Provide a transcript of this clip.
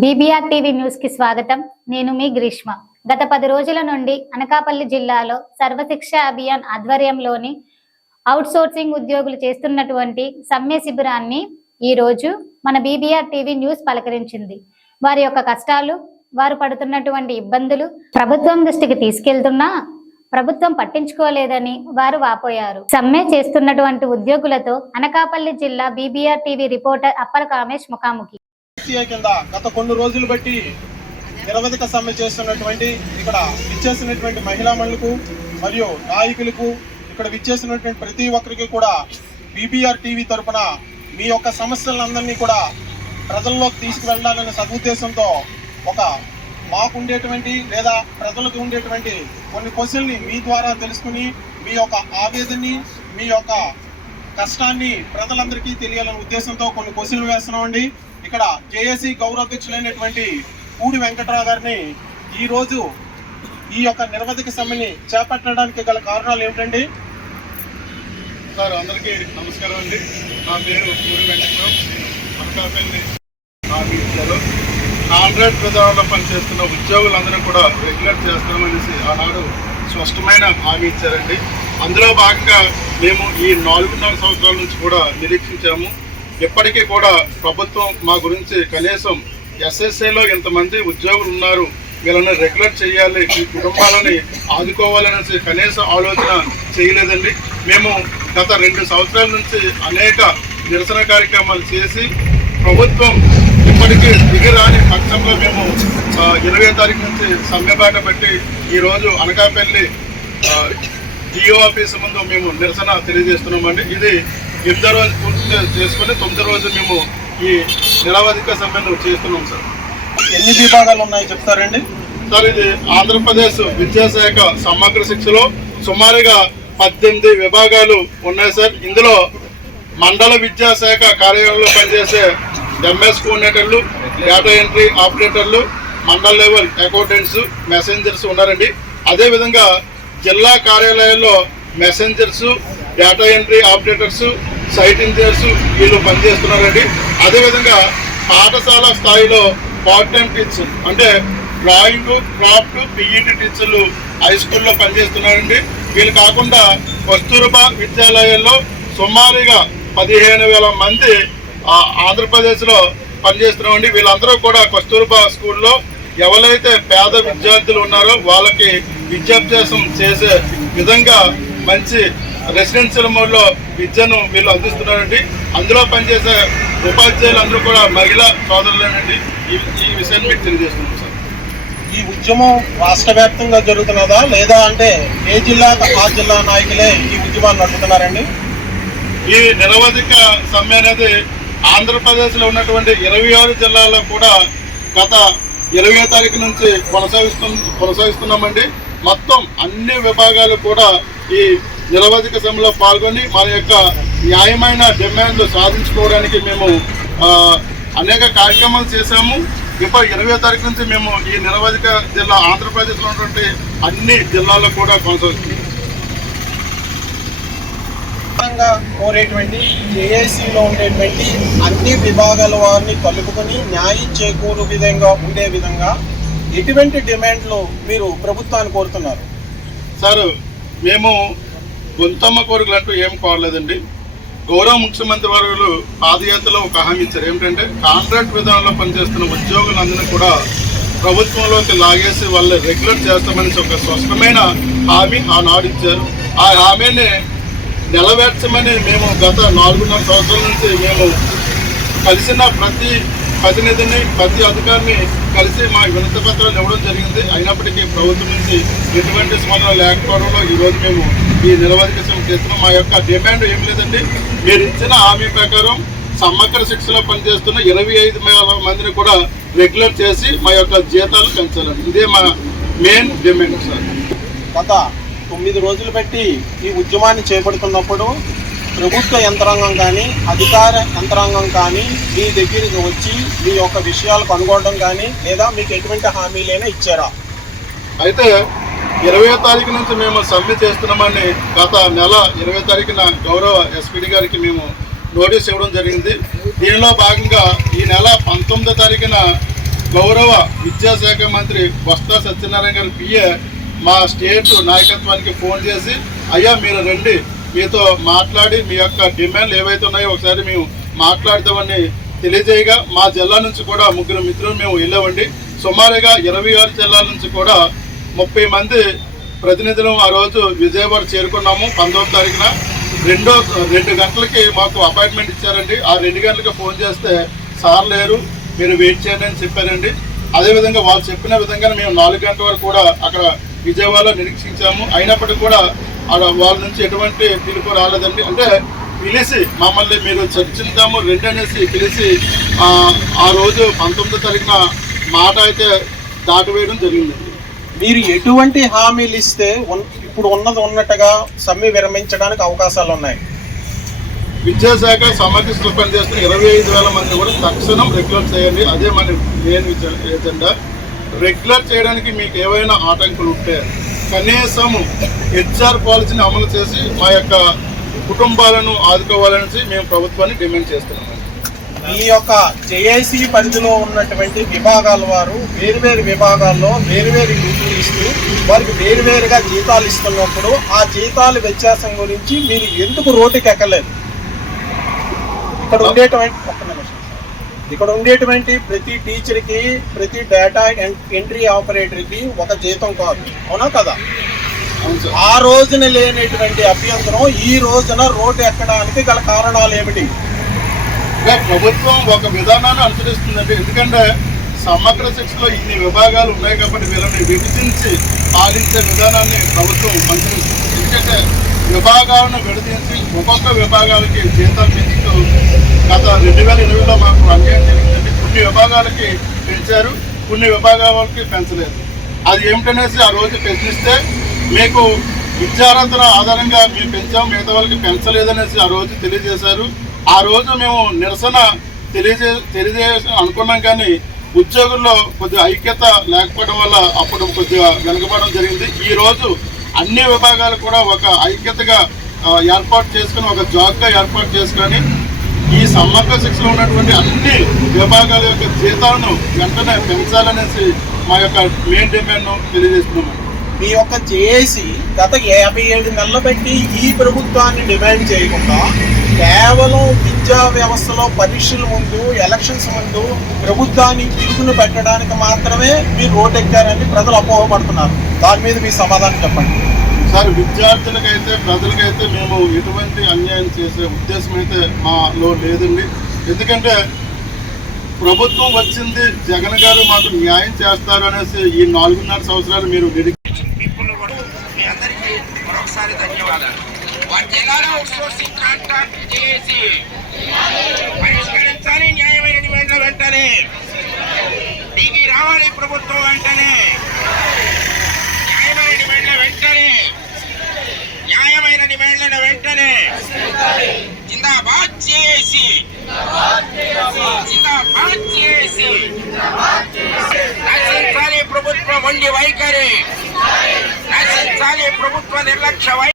BBR TV న్యూస్కి స్వాగతం. నేను మీ గ్రీష్మ. గత పది రోజుల నుండి అనకాపల్లి జిల్లాలో సర్వశిక్ష అభియాన్ ఆధ్వర్యంలోని అవుట్ సోర్సింగ్ ఉద్యోగులు చేస్తున్నటువంటి సమ్మె శిబిరాన్ని ఈ రోజు మన బీబీఆర్ టీవీ న్యూస్ పలకరించింది. వారి యొక్క కష్టాలు వారు పడుతున్నటువంటి ఇబ్బందులు ప్రభుత్వం దృష్టికి తీసుకెళ్తున్నా ప్రభుత్వం పట్టించుకోలేదని వారు వాపోయారు. సమ్మె చేస్తున్నటువంటి ఉద్యోగులతో అనకాపల్లి జిల్లా BBR TV reporter Appala Kamesh ముఖాముఖి. ఎస్సీఐ కింద గత కొన్ని రోజులు బట్టి నిరవధిక సమ్మె చేస్తున్నటువంటి ఇక్కడ విచ్చేసినటువంటి మహిళా మనులకు మరియు నాయకులకు ఇక్కడ విచ్చేసినటువంటి ప్రతి ఒక్కరికి కూడా బీబీఆర్ టీవీ తరపున మీ యొక్క సమస్యలందరినీ కూడా ప్రజల్లోకి తీసుకువెళ్ళాలనే సదుద్దేశంతో ఒక మాకు ఉండేటువంటి లేదా ప్రజలకు ఉండేటువంటి కొన్ని క్వశ్చన్ని మీ ద్వారా తెలుసుకుని మీ యొక్క ఆవేదనని మీ యొక్క కష్టాన్ని ప్రజలందరికీ తెలియాలనే ఉద్దేశంతో కొన్ని క్వశ్చన్లు వేస్తున్నామండి. ఇక్కడ జేఏసీ గౌరవాధ్యక్షులైనటువంటి పూడి వెంకట్రావు గారిని ఈ ఈ యొక్క నిర్వధిక సమ్మెని చేపట్టడానికి గల కారణాలు ఏమిటండి? సార్ అందరికీ నమస్కారం అండి. నా పేరు పూరి వెంకటరావు. అనకాపల్లి ఆఫీసులో కాంట్రాక్ట్ విధానంలో పనిచేస్తున్న ఉద్యోగులందరూ కూడా రెగ్యులర్ చేస్తామనేసి ఆనాడు స్పష్టమైన హామీ ఇచ్చారండి. అందులో భాగంగా మేము ఈ నాలుగున్నర సంవత్సరాల నుంచి కూడా నిరీక్షించాము. ఇప్పటికీ కూడా ప్రభుత్వం మా గురించి కనీసం ఎస్ఎస్ఏలో ఇంతమంది ఉద్యోగులు ఉన్నారు వీళ్ళని రెగ్యులర్ చేయాలి ఈ కుటుంబాలని ఆదుకోవాలనేసి కనీస ఆలోచన చేయలేదండి. మేము గత రెండు సంవత్సరాల నుంచి అనేక నిరసన కార్యక్రమాలు చేసి ప్రభుత్వం ఇప్పటికీ దిగిరాని పక్షంలో మేము ఇరవై తారీఖు నుంచి సమ్మెబాట పెట్టి ఈరోజు అనకాపల్లి జియో ఆఫీస్ ముందు మేము నిరసన తెలియజేస్తున్నామండి. ఇది ఎనిమిదో రోజు పూర్తి చేసుకుని తొమ్మిదో రోజు మేము ఈ నిరవధిక సమ్మెను చేస్తున్నాం సార్. ఎన్ని విభాగాలు ఉన్నాయో చెప్తారండి? సార్ ఇది ఆంధ్రప్రదేశ్ విద్యాశాఖ సమగ్ర శిక్షలో సుమారుగా పద్దెనిమిది విభాగాలు ఉన్నాయి సార్. ఇందులో మండల విద్యాశాఖ కార్యాలయంలో పనిచేసే ఎంఎస్ కోఆర్డినేటర్లు డేటా ఎంట్రీ ఆపరేటర్లు మండల లెవెల్ అకౌంటెంట్స్ మెసెంజర్స్ ఉన్నారండి. అదేవిధంగా జిల్లా కార్యాలయాల్లో messengers data entry operators site engineers వీళ్ళు పనిచేస్తున్నారండి. అదేవిధంగా పాఠశాల స్థాయిలో పార్ట్ టైం టీచర్ అంటే డ్రాయింగ్ క్రాఫ్ట్ పిఈటి టీచర్లు హై స్కూల్లో పనిచేస్తున్నారండి. వీళ్ళు కాకుండా కస్తూర్బా విద్యాలయాల్లో సుమారుగా పదిహేను వేల మంది ఆంధ్రప్రదేశ్లో పనిచేస్తున్నామండి. వీళ్ళందరూ కూడా కస్తూర్బా స్కూల్లో ఎవరైతే పేద విద్యార్థులు ఉన్నారో వాళ్ళకి విద్యాభ్యాసం చేసే విధంగా మంచి రెసిడెన్షియల్ మోడ్లో విద్యను వీళ్ళు అందిస్తున్నారండి. అందులో పనిచేసే ఉపాధ్యాయులు అందరూ కూడా మహిళా సోదరులేనండి. ఈ ఈ విషయాన్ని మీకు తెలియజేస్తున్నాం సార్. ఈ ఉద్యమం రాష్ట్ర వ్యాప్తంగా జరుగుతున్నదా? లేదా అంటే ఏ జిల్లా ఆ జిల్లా నాయకులే ఈ ఉద్యమాన్ని నడుపుతున్నారండి? ఈ నిరవధిక సమ్మె అనేది ఆంధ్రప్రదేశ్లో ఉన్నటువంటి ఇరవై ఆరు జిల్లాల్లో కూడా గత ఇరవై తారీఖు నుంచి కొనసాగిస్తు కొనసాగిస్తున్నామండి. మొత్తం అన్ని విభాగాలు కూడా ఈ నిరవధిక సమ్మెలో పాల్గొని మన యొక్క న్యాయమైన డిమాండ్లు సాధించుకోవడానికి మేము అనేక కార్యక్రమాలు చేశాము. ఇప్పుడు ఇరవై తారీఖు నుంచి మేము ఈ నిరవధిక జిల్లా ఆంధ్రప్రదేశ్లో ఉన్నటువంటి అన్ని జిల్లాల్లో కూడా ప్రధానంగా కోరేటువంటి జేఏసీలో ఉండేటువంటి అన్ని విభాగాల వారిని కలుపుకొని న్యాయం చేకూరు విధంగా ఉండే విధంగా ఎటువంటి డిమాండ్లు మీరు ప్రభుత్వాన్ని కోరుతున్నారు? సార్ మేము గొంతమ్మ కోరికలు అంటూ ఏం కోరలేదండి. గౌరవ ముఖ్యమంత్రి వర్గులు పాదయాత్రలో ఒక హామీ ఇచ్చారు. ఏమిటంటే కాంట్రాక్ట్ విధానంలో పనిచేస్తున్న ఉద్యోగులందరినీ కూడా ప్రభుత్వంలోకి లాగేసి వాళ్ళు రెగ్యులర్ చేస్తామని ఒక స్పష్టమైన హామీ ఆనాడు ఇచ్చారు. ఆ హామీని నెలవేర్చమని మేము గత నాలుగున్నర సంవత్సరాల నుంచి మేము కలిసిన ప్రతి ప్రతినిధిని ప్రతి అధికారిని కలిసి మా వినతి పత్రాలు ఇవ్వడం జరిగింది. అయినప్పటికీ ప్రభుత్వం నుంచి ఎటువంటి స్పందన లేకపోవడంలో ఈరోజు మేము ఈ నిరవధిక సమ్మె చేస్తున్నాం మా యొక్క డిమాండ్ ఏం లేదండి. మీరు ఇచ్చిన హామీ ప్రకారం సమగ్ర శిక్షలో పనిచేస్తున్న ఇరవై ఐదు మందిని కూడా రెగ్యులర్ చేసి మా యొక్క జీతాలు పెంచాలండి. ఇదే మా మెయిన్ డిమాండ్ సార్. గత తొమ్మిది రోజులు పెట్టి ఈ ఉద్యమాన్ని చేపడుతున్నప్పుడు ప్రభుత్వ యంత్రాంగం కానీ అధికార యంత్రాంగం కానీ మీ దగ్గరికి వచ్చి మీ యొక్క విషయాలు కనుగొనడం కానీ లేదా మీకు ఎటువంటి హామీలైనా ఇచ్చారా? అయితే ఇరవై తారీఖు నుంచి మేము సమ్మె చేస్తున్నామని గత నెల ఇరవై తారీఖున గౌరవ ఎస్పీడి గారికి మేము నోటీస్ ఇవ్వడం జరిగింది. దీనిలో భాగంగా ఈ నెల పంతొమ్మిదో తారీఖున గౌరవ విద్యాశాఖ మంత్రి బొత్స సత్యనారాయణ గారి పిఏ మా స్టేట్ నాయకత్వానికి ఫోన్ చేసి అయ్యా మీరు రండి. మీతో మాట్లాడి మీ యొక్క డిమాండ్లు ఏవైతే ఉన్నాయో ఒకసారి మేము మాట్లాడతామని తెలియజేయగా మా జిల్లా నుంచి కూడా ముగ్గురు మిత్రులు మేము వెళ్ళామండి. సుమారుగా ఇరవై ఆరు జిల్లాల నుంచి కూడా ముప్పై మంది ప్రతినిధులు ఆ రోజు విజయవాడ చేరుకున్నాము. పంతొమ్మిది తారీఖున రెండో రెండు గంటలకి మాకు అపాయింట్మెంట్ ఇచ్చారండి. ఆ రెండు గంటలకి ఫోన్ చేస్తే సార్ లేరు మీరు వెయిట్ చేయండి అని చెప్పారండి. అదేవిధంగా వాళ్ళు చెప్పిన విధంగా మేము నాలుగు గంటల వరకు కూడా అక్కడ విజయవాడలో నిరీక్షించాము. అయినప్పటికీ కూడా అక్కడ వాళ్ళ నుంచి ఎటువంటి పిలుపు రాలేదండి. అంటే పిలిచి మమ్మల్ని మీరు చర్చించాము. రెండు అనేసి పిలిచి ఆ, ఆ రోజు పంతొమ్మిదో తారీఖున మాట అయితే దాటివేయడం జరిగిందండి. మీరు ఎటువంటి హామీలు ఇస్తే ఇప్పుడు ఉన్నది ఉన్నట్టుగా సమ్మె విరమించడానికి అవకాశాలు ఉన్నాయి? విద్యాశాఖ సమగ్ర పనిచేస్తున్న ఇరవై ఐదు వేల మంది కూడా తక్షణం రెగ్యులర్ చేయండి. అదే మన మెయిన్ ఎజెండా. రెగ్యులర్ చేయడానికి మీకు ఏవైనా ఆటంకులు ఉంటే కనీసం హెచ్ఆర్ పాలసీని అమలు చేసి మా యొక్క కుటుంబాలను ఆదుకోవాలనేసి మేము ప్రభుత్వాన్ని డిమాండ్ చేస్తున్నాము ఈ యొక్క జేఏసీ పరిధిలో ఉన్నటువంటి విభాగాల వారు వేరువేరు విభాగాల్లో వేరువేరు డ్యూటీలు ఇస్తూ వారికి వేరువేరుగా జీతాలు ఇస్తున్నప్పుడు ఆ జీతాల వ్యత్యాసం గురించి మీరు ఎందుకు రోడ్డుకి ఎక్కలేదు? ఇక్కడ ఉండేటువంటి ఒక్క నిమిషం. ఇక్కడ ఉండేటువంటి ప్రతి టీచర్కి ప్రతి డేటా ఎంట్రీ ఆపరేటర్కి ఒక జీతం కాదు. అవునా కదా? ఆ రోజున లేనటువంటి అభ్యంతరం ఈ రోజున రోడ్డు ఎక్కడానికి గల కారణాలు ఏమిటి? ప్రభుత్వం ఒక విధానాన్ని అనుసరిస్తుందండి. ఎందుకంటే సమగ్ర శిక్షలో ఇన్ని విభాగాలు ఉన్నాయి కాబట్టి వీళ్ళని విభజించి పాలించే విధానాన్ని ప్రభుత్వం అనుసరిస్తుంది ఎందుకంటే విభాగాలను విడదీసి ఒక్కొక్క విభాగాలకి జీతాలు పెంచుతూ గత రెండు వేల ఇరవైలో మాకు అన్యాయం జరిగిందండి. కొన్ని విభాగాలకి పెంచారు కొన్ని విభాగాలకి పెంచలేదు. అది ఏమిటనేసి ఆ రోజు ప్రశ్నిస్తే మీకు విద్యార్హతల ఆధారంగా మేము పెంచాం మిగతా వాళ్ళకి పెంచలేదనేసి ఆ రోజు తెలియజేశారు. ఆ రోజు మేము నిరసన తెలియజే తెలియజే అనుకున్నాం కానీ ఉద్యోగుల్లో కొద్దిగా ఐక్యత లేకపోవడం వల్ల అప్పుడు కొద్దిగా వెనుకబడడం జరిగింది. ఈ రోజు అన్ని విభాగాలు కూడా ఒక ఐక్యతగా ఏర్పాటు చేసుకుని ఒక జాబ్గా ఏర్పాటు చేసుకొని ఈ సమగ్ర శిక్షలో ఉన్నటువంటి అన్ని విభాగాల యొక్క జీతాలను వెంటనే పెంచాలనేసి మా యొక్క మెయిన్ డిమాండ్ను తెలియజేస్తున్నాము మీ యొక్క జేఏసీ గత యాభై ఏడు నెలలు బట్టి ఈ ప్రభుత్వాన్ని డిమాండ్ చేయకుండా కేవలం విద్యా వ్యవస్థలో పరీక్షల ముందు ఎలక్షన్స్ ముందు ప్రభుత్వాన్ని ఇరుకును పెట్టడానికి మాత్రమే మీరు రోడ్డెక్కారని ప్రజలు అపోహపడుతున్నారు. దాని మీద మీ సమాధానం చెప్పండి. సార్ విద్యార్థులకైతే ప్రజలకైతే మేము ఎటువంటి అన్యాయం చేసే ఉద్దేశం అయితే మాలో లేదండి. ఎందుకంటే ప్రభుత్వం వచ్చింది జగన్ గారు మాకు న్యాయం చేస్తారు అనేసి ఈ నాలుగున్నర సంవత్సరాలు మీరు అందరికీ మరొకసారి ధన్యవాదాలు. జిల్లాలో అవుట్సోర్సింగ్ కాంట్రాక్ట్ చేసి పరిష్కరించాలి న్యాయమైన డిమాండ్ల వెంటనే. దిగి రావాలి ప్రభుత్వం వెంటనే. న్యాయమైన డిమాండ్ల వెంటనే. న్యాయమైన డిమాండ్ల వెంటనే. జిందాబాద్ చేసి. జిందాబాద్ చేసి. నశించాలి ప్రభుత్వ మొండి వైఖరి. నశించాలి ప్రభుత్వ నిర్లక్ష్య వై